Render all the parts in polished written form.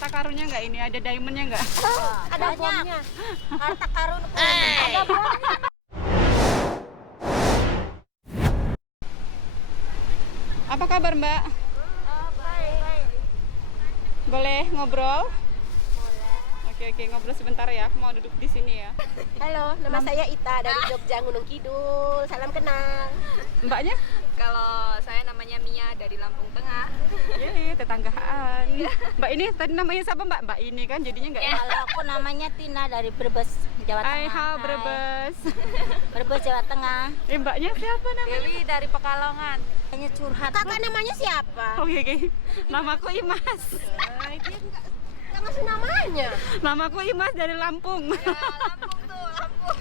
harta karunnya nggak ini? Ada diamondnya nggak? Ada bomnya. Harta karun. Ada bomnya. Apa kabar Mbak? Baik. Boleh ngobrol? Oke, ngobrol sebentar ya. Aku mau duduk di sini ya. Halo, nama saya Ita dari Jogja Gunung Kidul. Salam kenal. Mbaknya? Kalau saya namanya Mia dari Lampung Tengah. Iya, tetanggaan. Mbak ini tadi namanya siapa Mbak? Mbak ini kan jadinya nggak enak. Kalau aku namanya Tina dari Brebes, Jawa Tengah. Hai, hao Brebes. Brebes, Jawa Tengah. Mbaknya siapa namanya? Dewi dari Pekalongan. Hanya curhat. Kakak namanya siapa? Oke. Namaku Imas. Dia nggak ngasih namanya. Namaku Imas dari Lampung. Ya, Lampung tuh, Lampung.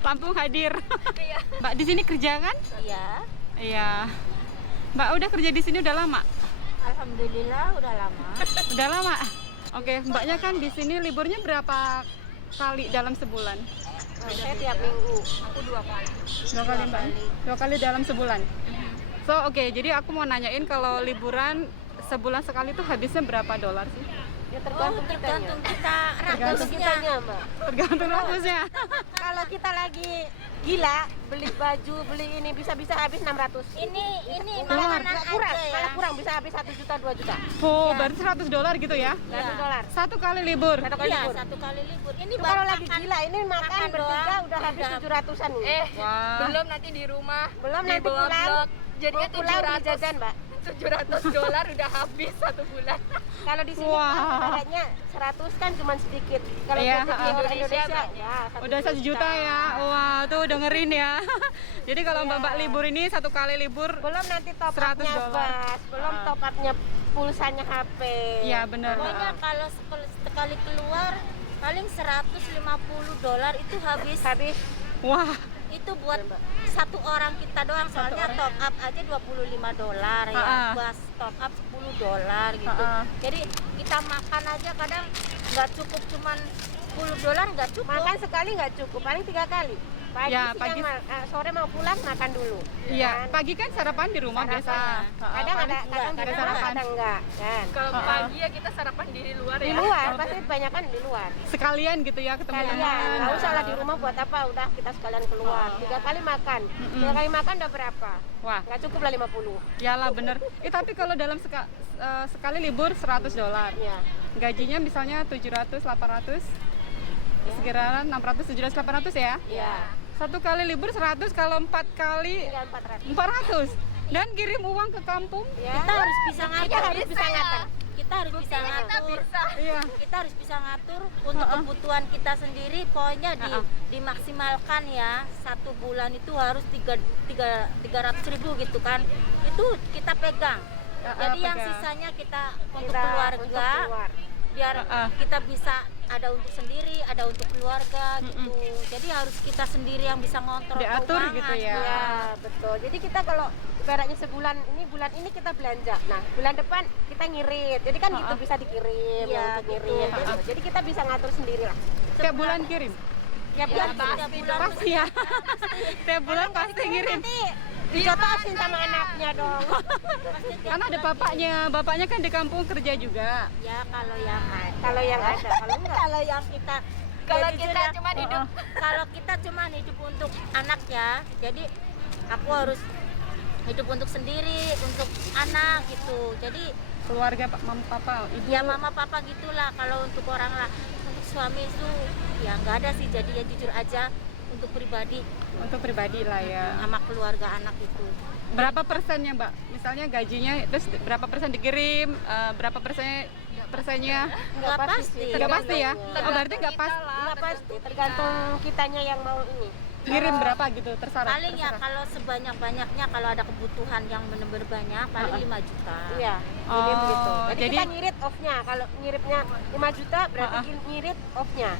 Lampung hadir. Iya. Mbak di sini kerja kan? Iya. Iya. Mbak udah kerja di sini udah lama? Alhamdulillah udah lama. Udah lama. Oke, Mbaknya kan di sini liburnya berapa kali dalam sebulan? Saya tiap minggu. Aku 2 kali. 2 kali Mbak? 2 kali dalam sebulan. So, oke, jadi aku mau nanyain kalau liburan sebulan sekali tuh habisnya berapa dolar sih? Ya tergantung Tergantung kitanya, Mbak. Tergantung ratusnya. Kalau kita lagi gila beli baju, beli ini bisa habis 600. Ini Keluar. malah kurang, malah kurang bisa habis 1 juta 2 juta. Oh, berarti 100 dolar gitu ya? $100. Satu kali libur. Satu kali libur. Satu kali libur. Ini Itu kalau lagi gila ini makan bertiga doang, udah habis 700-an nih. Wah. Belum nanti di rumah. Belum di nanti bawah pulang. blok. Jadinya Mau pulang beli 700 jajan, Mbak. $700 udah habis 1 bulan. Kalau di sini Wah. kayaknya 100 kan cuma sedikit. Kalau Iya, untuk di Indonesia, Indonesia Mbak. ya, Udah 1 juta ya. Wah, tuh dengerin ya. Jadi kalau Mbak libur ini satu kali libur. Belum nanti top 100 up-nya dolar. bas, belum Ah. top up-nya pulsanya HP. Iya, benar. Pokoknya kalau sekali keluar paling $150 itu habis. Wah, Itu buat satu orang kita doang, soalnya top up aja $25 ya. Ah. Buat top up $10 gitu. Ah. Jadi kita makan aja kadang nggak cukup, cuman $10 nggak cukup. Makan sekali nggak cukup, paling 3 kali. Pagi, Ya, siang, sore mau pulang makan dulu. iya. Kan? Pagi kan sarapan di rumah Sarapan. biasa. Kadang ada, kadang ada di rumah, sarapan. kadang enggak. Kan? Kalau pagi ya kita sarapan di luar Di ya. luar, pasti kebanyakan di luar. Sekalian gitu ya ketemu Kalian, teman. nggak usah lah di rumah buat apa, udah kita sekalian keluar. 3 kali makan. 3 kali makan udah berapa? Wah, Nggak cukup lah 50. yalah bener. Tapi kalau dalam sekali libur $100. Ya. Gajinya misalnya 700, 800. Sekiraran 600, 700, 800 ya. Iya. Satu kali libur 100, kalau 4 kali Tinggal 400. 400. Dan kirim uang ke kampung. Ya. Kita harus bisa Kita ngatur. harus bisa ngatur. Kita harus bisa ngatur. Iya. Kita harus bisa ngatur untuk kebutuhan kita sendiri. Pokoknya dimaksimalkan ya. 1 bulan itu harus 300.000 gitu kan. Itu kita pegang. Jadi yang pegang. sisanya kita untuk Kita keluarga, untuk keluar. biar kita bisa ada untuk sendiri, ada untuk keluarga gitu. Jadi harus kita sendiri yang bisa ngontrol Diatur keuangan. gitu ya. Ya, betul. Jadi kita kalau ibaratnya bulan ini kita belanja. Nah, bulan depan kita ngirit. Jadi kan gitu bisa dikirim Iya, ya, untuk ngirit. betul. gitu. Jadi kita bisa ngatur sendiri lah. Tiap bulan kirim. Tiap Ya, bulan tiap bulan Pasti ya. Tiap bulan pasti ngirim. dijotosin sama anaknya dong. Karena ada bapaknya. Bapaknya kan di kampung kerja juga. Ya kalau yang ada. Kalau yang ada, kalau enggak Kalau yang kita Kalau ya, jujur kita ya, cuma hidup kalau kita cuma hidup untuk anak ya, jadi aku harus hidup untuk sendiri, untuk anak gitu. Jadi Keluarga Pak, Mama, Papa, Ibu. ya mama papa gitulah. Kalau untuk orang lah, untuk suami itu ya nggak ada sih. Jadi ya jujur aja untuk pribadi Untuk pribadi lah ya. sama keluarga anak itu. Berapa persennya Mbak? Misalnya gajinya, terus berapa persen dikirim? Berapa persennya? Nggak pasti. Nggak pasti ya? Oh, berarti nggak pas. enggak pasti, tergantung kitanya yang mau ini. Ngirim berapa gitu, terserah. Paling ya kalau sebanyak-banyaknya, kalau ada kebutuhan yang benar-benar banyak, paling 5 juta. Iya, Oh, ngirit gitu. Jadi, jadi- kita ngirit off-nya. Kalau ngiritnya 5 juta berarti ngirit off-nya.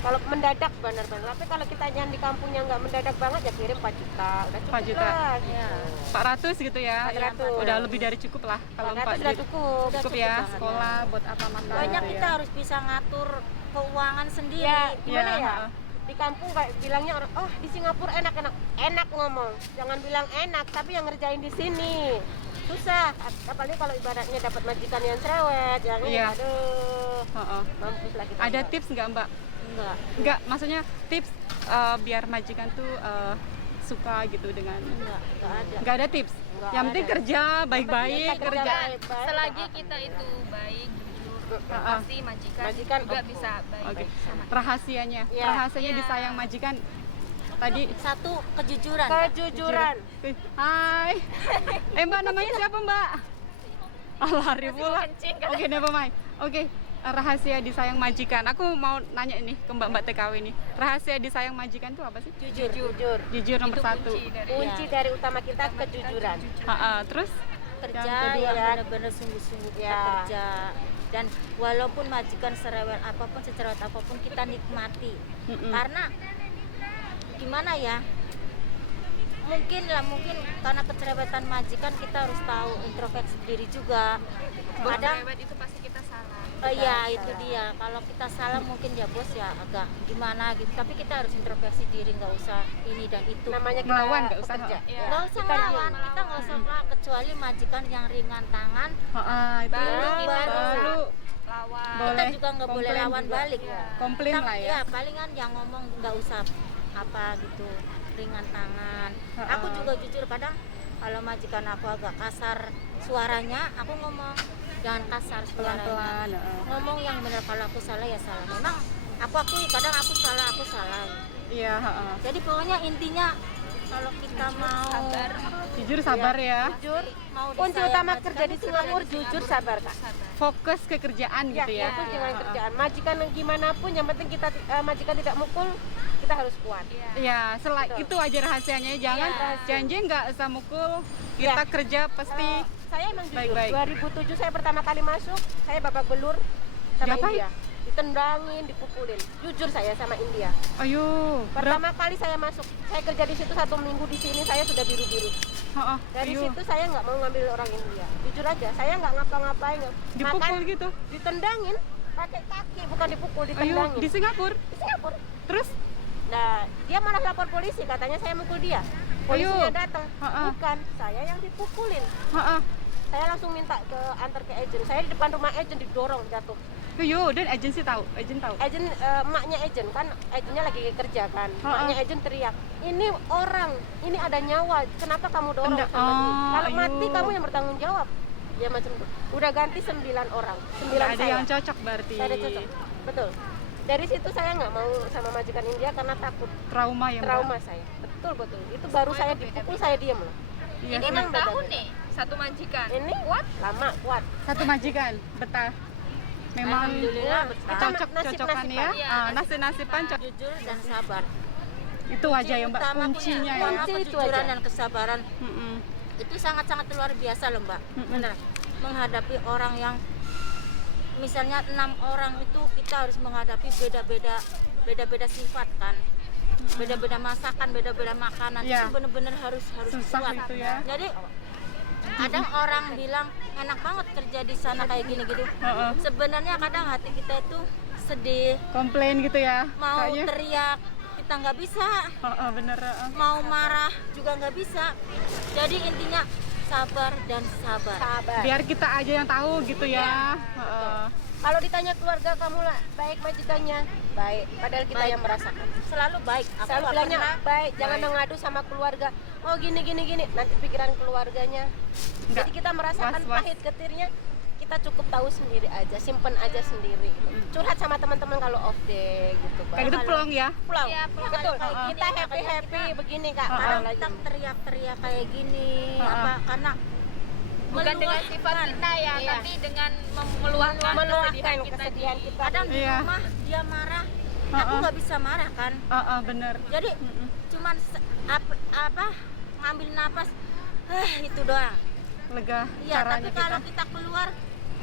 Kalau mendadak benar-benar. Tapi kalau kita yang di kampungnya nggak mendadak banget ya kirim 4 juta. Udah cukup 4 juta. lah. Ya. 400 gitu ya. 400. Udah lebih dari cukup lah kalau 400 4 sudah juta. cukup. Cukup ya, sekolah buat apa makan. Pokoknya gitu kita ya. harus bisa ngatur keuangan sendiri. Ya, gimana Iya, ya? Di kampung kayak bilangnya orang, oh di Singapura enak ngomong. Jangan bilang enak, tapi yang ngerjain di sini susah. Apalagi kalau ibaratnya dapat majikan yang cerewet, yang ini, Iya. aduh. Heeh. mampus lah kita. Ada enggak. tips nggak Mbak? Enggak. Enggak, maksudnya tips biar majikan tuh suka gitu dengan Enggak ada. nggak ada tips. Nggak Yang penting ada. kerja baik-baik, Kita kerja. baik-baik. Selagi kita itu baik, jujur, pasti majikan, Majikan, juga oh. bisa baik. Oke. sama. Rahasianya, Iya. rahasianya Iya. disayang majikan. Tadi Satu kejujuran. Kejujuran. Hai. Mbak namanya siapa Mbak? Lari pula. kencing kan? Oke, never mind. Oke, rahasia disayang majikan. Aku mau nanya ini ke Mbak TKW ini. Rahasia disayang majikan itu apa sih? Jujur. Jujur nomor Itu satu. kunci dari Kunci dari utama kita kejujuran. Terus Kerja yang kedua, yang ya. benar-benar sungguh-sungguh kita Ya. kerja. Dan walaupun majikan serewel apapun, secerewet apapun, kita nikmati. Mm-mm. Karena gimana ya? Mungkin karena kecerewetan majikan kita harus tahu introspeksi diri juga. Kadang cerewet itu pasti kita salah. iya itu dia. Kalau kita salah mungkin ya bos ya agak gimana gitu. Tapi kita harus introspeksi diri, nggak usah ini dan itu. Namanya kita Melawan, nggak usah. pekerja. Iya. Nggak usah Kita melawan, diem. kita nggak usah melawan kecuali majikan yang ringan tangan. itu Baru kita baru Lawan. Boleh. Kita juga nggak boleh komplain lawan juga. balik. komplain Kita- lah ya. Ya palingan yang ngomong nggak usah apa gitu ringan tangan. Aku juga jujur kadang kalau majikan aku agak kasar suaranya, aku ngomong jangan kasar suaranya. Pelan-pelan. Ngomong yang benar, kalau aku salah ya salah. Memang aku akui kadang aku salah. Iya, Jadi pokoknya intinya kalau kita mau Sabar. jujur sabar ya. Jujur. mau Kunci disayang utama majikan kerja di itu Singapura jujur sabar kak. Fokus ke kerjaan gitu ya. Fokus dengan kerjaan. Majikan yang gimana pun, yang penting kita majikan tidak mukul, kita harus kuat. Iya, Betul. itu aja rahasianya. Jangan Iya. janji nggak usah mukul. Kita Iya. kerja pasti Saya emang jujur. Baik-baik. 2007 saya pertama kali masuk, saya babak belur sama Diapain? India. Ditendangin, dipukulin. Jujur saya sama India. ayo. Pertama kali saya masuk, saya kerja di situ 1 minggu, di sini saya sudah biru-biru. Dari Ayo. situ saya nggak mau ngambil orang India. Jujur aja, saya nggak ngapa-ngapain. Dipukul Makan, gitu. ditendangin pakai kaki, bukan dipukul, Ayo, ditendangin. di Singapura. Di Singapura. Terus Nah, dia malah lapor polisi, katanya saya mukul dia. Polisinya Ayo. datang. Bukan, saya yang dipukulin. Saya langsung minta antar ke agent. Saya di depan rumah agent didorong jatuh. Ayo, dan agensi tahu, tahu. Agent emaknya agent kan, agentnya lagi kerja kan. Emaknya agent teriak, "Ini orang, ini ada nyawa. Kenapa kamu dorong Enggak, sama dia? Kalau ayo. mati kamu yang bertanggung jawab." Ya macam itu. Udah ganti 9 orang. 9 Nggak ada saya. yang cocok berarti. Saya ada cocok. Betul. Dari situ saya nggak mau sama majikan India karena takut Trauma ya, Mbak? trauma saya. Betul. Itu baru saya dipukul saya diam loh. Iya, Ini sih. 6 tahun beda-beda. nih, satu majikan. Ini kuat, lama kuat. Satu majikan, betah. Memang alhamdulillah betah. cocok-cocokan ya. Iya, Nasib-nasiban cocok. Jujur dan sabar. Itu aja ya, Mbak, Utama kuncinya ya. Kunci itu kejujuran aja. dan kesabaran Mm-mm. itu sangat-sangat luar biasa loh Mbak. Benar. Menghadapi orang yang misalnya 6 orang itu kita harus menghadapi beda-beda sifat kan. Beda-beda masakan, beda-beda makanan. Iya. Itu benar-benar harus Susah kuat. itu ya. Jadi kadang orang bilang enak banget kerja di sana kayak gini gitu. Heeh. Sebenarnya kadang hati kita itu sedih, Komplain gitu ya. mau Kayaknya. teriak kita nggak bisa, Bener. mau marah juga nggak bisa. Jadi intinya sabar dan sabar. Sabar. Biar kita aja yang tahu gitu ya. Heeh. Kalau ditanya keluarga kamu lah, baik majikannya, baik. Padahal kita Baik. yang merasakan. Selalu baik. Aku Selalu nggak bilangnya pernah baik, jangan mengadu sama keluarga. Oh gini. Nanti pikiran keluarganya. Nggak Jadi kita merasakan was-was. pahit getirnya, kita cukup tahu sendiri aja, simpen aja sendiri. Curhat sama teman-teman kalau off day gitu. Kayak gitu pulang ya. Pulang. Iya, pulang. Betul. Kayak gini, Kita makanya happy begini kak. Heeh. kadang Malah kita lagi. teriak-teriak kayak gini Heeh. karena Bukan dengan sifat kita ya, Iya. tapi dengan meluahkan Meluahkan kita kesedihan di- kita. kadang di Iya. rumah dia marah, aku Heeh. nggak bisa marah kan. Bener. Jadi cuman apa ngambil napas, itu doang. Lega Iya, caranya tapi kalau kita. kita keluar,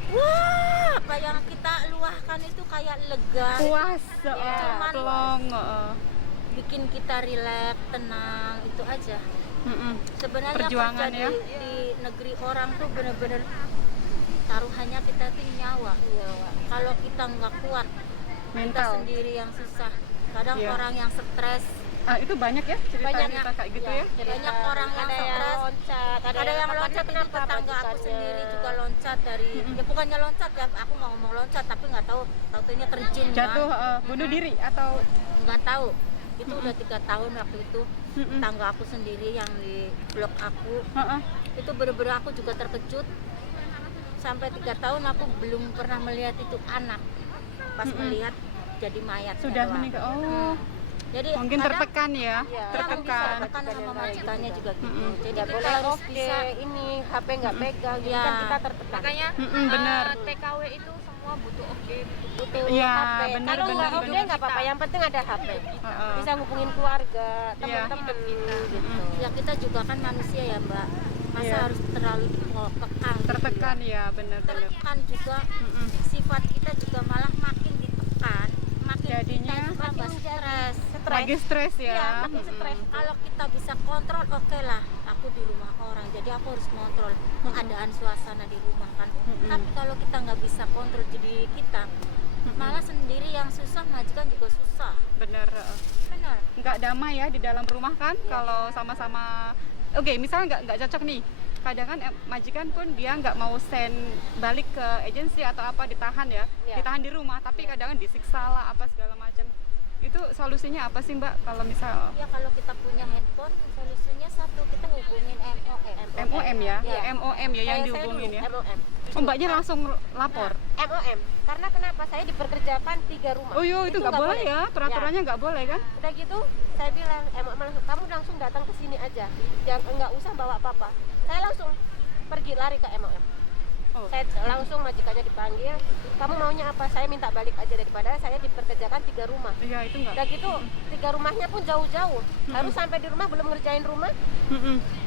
wah, apa yang kita luahkan itu kayak lega, Puas, Cuman- plong. bikin kita rileks, tenang, itu aja. Sebenarnya Perjuangan kerja ya. di negeri orang tuh bener-bener taruhannya kita tuh nyawa. Kalau kita nggak kuat, kita Mental. sendiri yang susah. Kadang Iya. orang yang stres Itu banyak ya cerita-cerita kayak gitu ya. Banyak orang yang ada yang stres, loncat, ada yang loncat, itu tetangga aku sendiri juga loncat dari ya bukannya loncat ya, aku nggak ngomong loncat tapi nggak tahu taunya terjun Jatuh kan. bunuh diri atau Nggak tahu, itu udah 3 tahun waktu itu. Tetangga aku sendiri yang di blok aku itu bener-bener aku juga terkejut. Sampai 3 tahun aku belum pernah melihat itu anak, pas melihat jadi mayat sudah meninggal. Jadi Mungkin kadang tertekan ya, tertekan tertekan. sama majikannya juga gitu. Jadi nggak kita boleh harus oke bisa ini HP nggak pegang, jadi Ya. kan kita tertekan. Makanya benar. TKW itu semua butuh oke, Butuh Iya, HP. benar, Kalau nggak benar, oke benar. nggak apa-apa, yang penting ada HP. Heeh. Bisa hubungin keluarga, Iya. teman-teman gitu. ya kita juga kan manusia ya Mbak. Masa Iya. harus terlalu kekang gitu Tertekan ya. ya, benar-benar. Tertekan juga sifat kita juga malah makin ditekan, makin Jadinya kita juga tambah stres. Lagi stres ya. Iya, makin stres. Kalau kita bisa kontrol, oke lah. Aku di rumah orang, jadi aku harus kontrol keadaan suasana di rumah kan. Tapi kalau kita nggak bisa kontrol diri kita, malah sendiri yang susah, majikan juga susah. Benar. Benar. Nggak damai ya di dalam rumah kan kalau sama-sama. Oke, misalnya nggak cocok nih. Kadang kan majikan pun dia nggak mau send balik ke agensi atau apa, ditahan ya, ditahan di rumah. Tapi kadang kan disiksa lah apa segala macam. Itu solusinya apa sih Mbak kalau misal Ya kalau kita punya handphone, solusinya satu, kita hubungin MOM. MOM ya? Iya. MOM ya yang Kayak saya dihubungin dulu, ya? MOM. Oh, Mbaknya langsung lapor? MOM. Karena kenapa? Saya diperkerjakan 3 rumah. Oh iya, itu nggak boleh ya? Peraturannya nggak boleh kan? Udah gitu, saya bilang, MOM langsung, kamu langsung datang ke sini aja. Jangan nggak usah bawa apa-apa. Saya langsung pergi lari ke MOM. Oh. Saya langsung majikannya dipanggil, kamu maunya apa? Saya minta balik aja daripada saya diperkerjakan 3 rumah. Iya, itu nggak. Udah gitu, 3 rumahnya pun jauh-jauh. Harus sampai di rumah belum ngerjain rumah.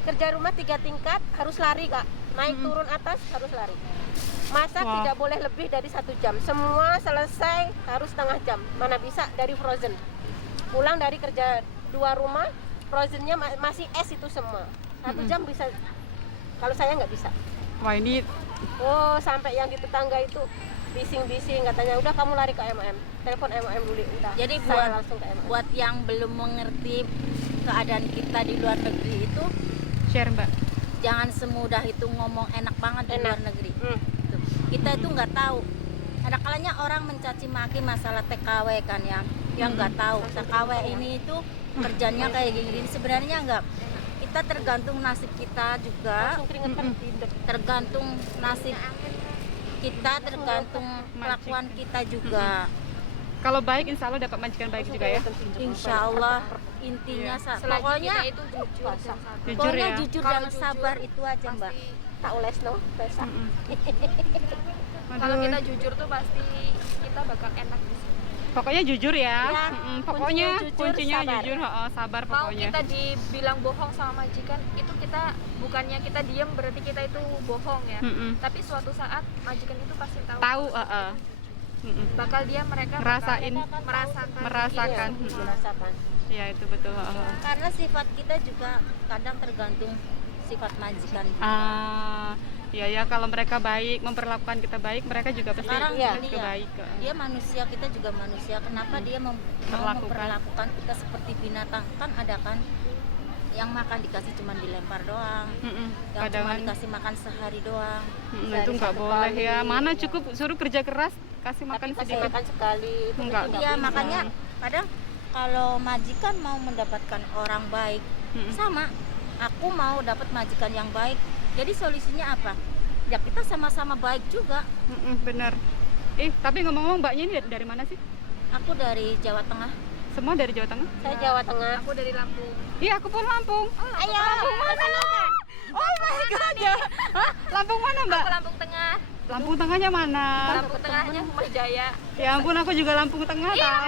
Kerja rumah 3 tingkat, harus lari Kak. Naik turun atas harus lari. Masak Wah. tidak boleh lebih dari 1 jam. Semua selesai harus setengah jam. Mana bisa dari frozen. Pulang dari kerja 2 rumah, frozennya masih es itu semua. 1 jam bisa. Kalau saya nggak bisa. Wah, ini Oh, sampai yang di tetangga itu bising-bising katanya, udah kamu lari ke MOM. Telepon MOM dulu udah. Jadi Saya langsung ke MOM. buat yang belum mengerti keadaan kita di luar negeri itu, share Mbak. jangan semudah itu ngomong enak banget di luar negeri. Tuh. Kita itu nggak tahu. Ada kalanya orang mencaci maki masalah TKW kan ya, yang nggak tahu TKW ini itu kerjanya kayak gini. Sebenarnya nggak. Kita tergantung nasib kita juga, Langsung keringetan. tergantung nasib kita, tergantung kelakuan kita juga. Kalau baik, insya Allah dapat majikan baik juga ya. Insya Allah intinya selagi pokoknya kita itu jujur dan sabar. Jujur pokoknya ya. jujur Kalau dan jujur, sabar itu aja Mbak. Pasti Tak oles no, besar. kalau Aduh. kita jujur tuh pasti kita bakal enak di sini. Pokoknya jujur ya. Ya, Pokoknya kuncinya sabar. jujur, sabar Mau pokoknya. kita dibilang bohong sama majikan, itu kita bukannya kita diem berarti kita itu bohong ya. Mm-mm. Tapi suatu saat majikan itu pasti tahu. Tahu, kalau kita jujur. Bakal mereka Ngerasain. merasakan. Merasakan. Iya, merasakan. Ya itu betul. Karena sifat kita juga kadang tergantung sifat majikan. Ya kalau mereka baik, memperlakukan kita baik, mereka juga pasti Sekarang iya. gini juga ya, baik. dia manusia, kita juga manusia. Kenapa dia mau memperlakukan kita seperti binatang? Kan ada kan yang makan dikasih cuma dilempar doang, yang Kadang cuma dikasih makan sehari doang. itu nggak boleh ya. Mana cukup suruh kerja keras, kasih makan Tapi kasih sedikit. makan sekali. Enggak. Iya, makanya kadang kalau majikan mau mendapatkan orang baik, sama aku mau dapat majikan yang baik. Jadi solusinya apa? Ya kita sama-sama baik juga. Bener. Tapi ngomong-ngomong, Mbaknya ini dari mana sih? Aku dari Jawa Tengah. Semua dari Jawa Tengah? Saya Jawa Tengah. Aku dari Lampung. Iya, aku pun Lampung. Ayo, Oh my god ya. Hah? Lampung mana, Mbak? Aku Lampung Tengah. Lampung Tengahnya mana? Lampung Tengahnya Humas Jaya. Ya ampun, aku juga Lampung Tengah tahu.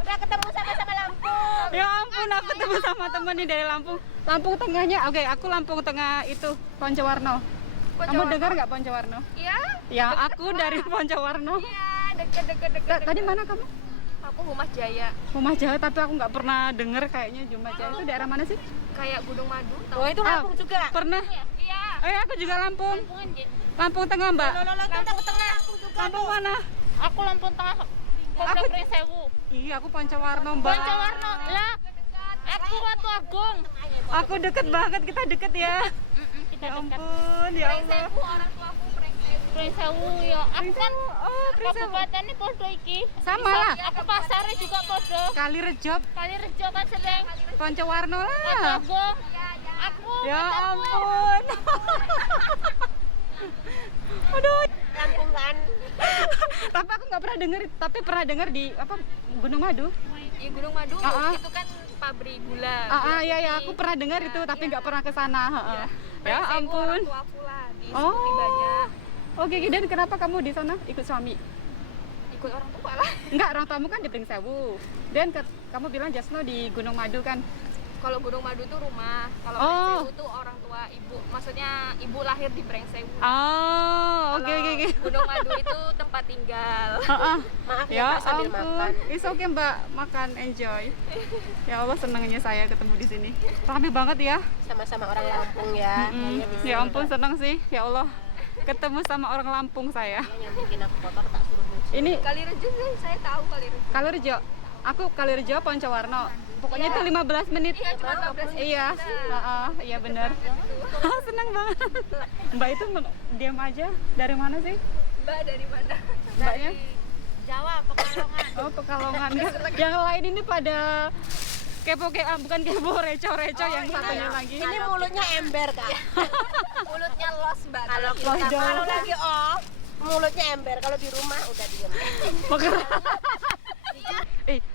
udah ketemu sama-sama Lampung. Ya ampun, aku ketemu sama temen nih dari Lampung. Lampung Tengahnya, oke, aku Lampung Tengah itu Poncowarno. Kamu dengar nggak Poncowarno? Iya. Ya, aku dari Poncowarno. Iya, deket. Tadi mana kamu? Aku Humas Jaya. Rumah Jawa, tapi aku nggak pernah denger kayaknya Rumah Jawa itu daerah mana sih? Kayak Gunung Madu. Oh, itu Lampung juga. Pernah? Iya. Aku juga Lampung. Lampung Tengah, Mbak. Lampung Tengah. Lampung mana? Aku Lampung Tengah Podo Pringsewu. Iya, aku Pancawarno, Mbak. Pancawarno. Lah, aku Watu Agung. Aku deket banget, kita deket ya. Kita Ya dekat. ampun, ya Allah. Orang tuaku Pringsewu. Pringsewu ya. Aku kan Oh, Pringsewu. kabupaten podo iki. Sama lah. Aku pasare juga podo. Kalirejo, Kalirejo kan sedang Pancawarno Watu lah. Agung. Aku Ya Watu Agung. ampun. Aduh. Lampung kan. Tapi aku nggak pernah denger, tapi pernah denger di apa Gunung Madu. Di Gunung Madu itu kan pabrik gula. Iya ya, aku pernah dengar itu tapi nggak pernah ke sana. Ya Pringsewu ampun. orang tuaku lah, di Oh. Seputi banyak. Oke, dan kenapa kamu di sana ikut suami? Ikut orang tua lah. Enggak, orang tamu kan di Pringsewu. Dan kamu bilang Jasno di Gunung Madu kan? Kalau Gunung Madu tuh rumah, kalau Oh. Pringsewu tuh orang tua ibu. Maksudnya ibu lahir di Pringsewu. Oh, oke. Kalau Gunung Madu itu tempat tinggal. Maaf ya, Ya Pak, sambil ampun, makan. it's okay Mbak, makan, enjoy. Ya Allah, senangnya saya ketemu di sini. Rame banget ya. Sama-sama orang Lampung ya. Mm-mm. Kayaknya di sini Ya ampun, senang sih. Ya Allah, ketemu sama orang Lampung saya. yang bikin aku kotor tak suruh nyuci. Ini Kalirejo sih saya tahu Kalirejo. Kalirejo. Aku Kalirejo Pancawarno. Pokoknya itu 15 menit. Iya, cuma 15 menit. Iya, iya benar. Senang banget. Mbak itu diam aja. Dari mana sih? Mbak dari mana? Mbaknya? Jawa, Pekalongan. Oh, Pekalongan. Yang lain ini pada kepo bukan kepo reco-reco yang satunya lagi. Ini mulutnya ember kak. Mulutnya los Mbak. Kalau Los kita Jawa. kalau lagi off, mulutnya ember. Kalau di rumah udah diem.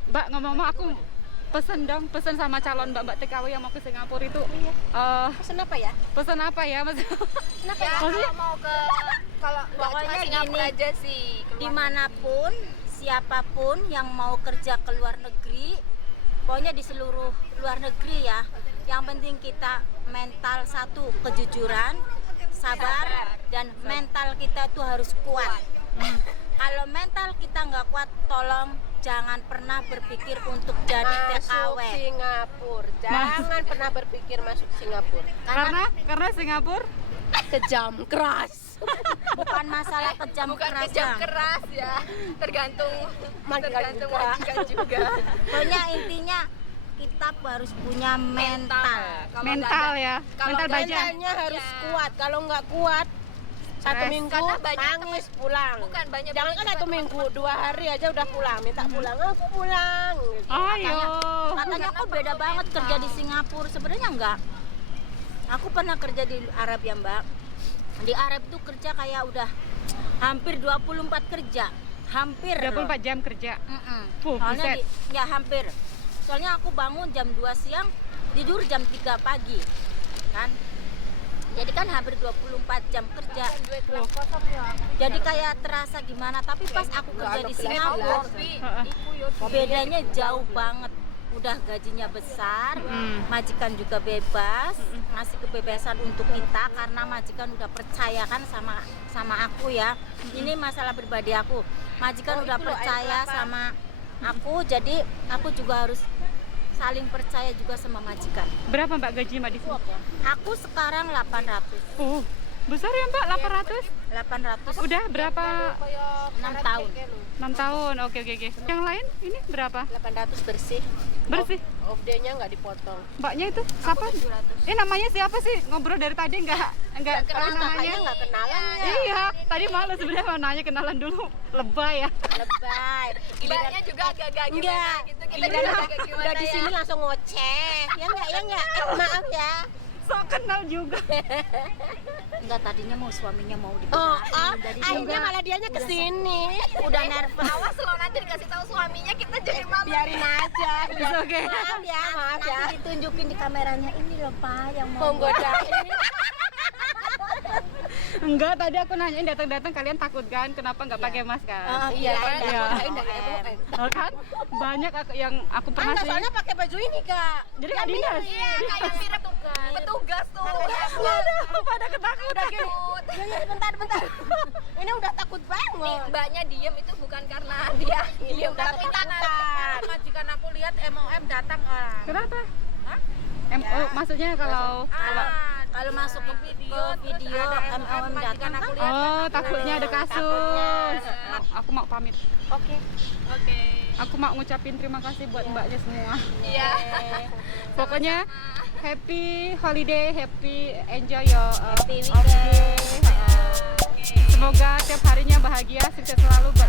Mbak ngomong-ngomong aku pesen sama calon mbak TKW yang mau ke Singapura itu. Pesen apa ya? Pesen apa ya mas? Ya, Maksudnya? kalau mau ke kalau nggak cuma Pokoknya Singapura gini, aja sih. Dimanapun, siapapun yang mau kerja ke luar negeri, pokoknya di seluruh luar negeri ya, yang penting kita mental satu, kejujuran, sabar, dan mental kita tuh harus kuat. Kalau mental kita nggak kuat, tolong jangan pernah berpikir untuk jadi Masuk TKW. Singapura. Jangan pernah berpikir masuk Singapura. Karena Singapura Kejam, keras. Bukan masalah kejam Bukan keras, kejam Bang. keras ya, tergantung Majikan juga. majikan juga. Pokoknya intinya kita harus punya mental. Kalau mental nggak ada- ya, kalau mental nggak baja. Mentalnya harus Ya. kuat. Kalau nggak kuat, satu Stres. minggu Karena banyak nangis pulang. Bukan banyak Jangan kan satu minggu, 2 hari aja udah pulang. Minta pulang, aku pulang. Gitu. Ayo. Katanya aku beda banget kerja di Singapura. Sebenarnya enggak. Aku pernah kerja di Arab ya, Mbak. Di Arab itu kerja kayak udah hampir 24 kerja. Hampir. 24 jam kerja. Soalnya Buset. ya hampir. Soalnya aku bangun jam 2 siang, tidur jam 3 pagi. Kan? Jadi kan hampir 24 jam kerja. Jadi kayak terasa gimana, tapi pas aku kerja di Singapura, bedanya jauh banget. Udah gajinya besar, majikan juga bebas, ngasih kebebasan untuk kita karena majikan udah percayakan sama aku ya. Ini masalah pribadi aku. Majikan udah percaya sama aku, jadi aku juga harus saling percaya juga sama majikan. Berapa Mbak gaji Mbak di sini? Aku sekarang 800. Besar ya Mbak, 800? 800 Udah berapa? 6 tahun. 6 tahun, oke. Yang lain ini berapa? 800 bersih. Bersih. Off day-nya nggak dipotong. Mbaknya itu siapa? Ini namanya siapa sih? Ngobrol dari tadi nggak tahu namanya. Makanya nggak kenalan ya. Iya, tadi malu sebenarnya mau nanya kenalan dulu. Lebay ya. Lebay. Mbaknya juga agak-agak gimana Enggak. gitu. Kita Giliran juga agak gimana udah di sini ya. langsung ngoceh. Ya enggak. Maaf ya. Sok kenal juga. Enggak, tadinya mau suaminya mau Oh, dikenalin. Jadi akhirnya udah- malah dianya kesini. udah nervous. Awas lo nanti dikasih tahu suaminya kita jadi malu. Biarin aja. It's okay. Maaf ya. Nanti ditunjukin di kameranya, ini loh Pak yang mau Menggodain. Enggak, tadi aku nanyain datang-datang kalian takut kan? Kenapa nggak pakai masker? Iya, Iya. enggak. Oh, kan banyak yang aku pernah Anda sih. soalnya pakai baju ini, Kak. Jadi Kak Dinas. Iya, kayak mirip petugas tuh. Pada ketakutan. Ya, bentar. Ini udah takut Nih, banget. mbaknya diem itu bukan karena dia Ini diem, udah tapi karena ketakutan. Majikan aku lihat MOM datang orang. Kenapa? Hah? Oh, maksudnya kalau Ah, kalau masuk ke video om datang kan Oh, takutnya ada kasus. Aku mau pamit. Oke. Aku mau ngucapin terima kasih buat mbaknya semua. Iya. Pokoknya happy holiday, happy enjoy your Happy off day. weekend. Semoga tiap harinya bahagia, sukses selalu.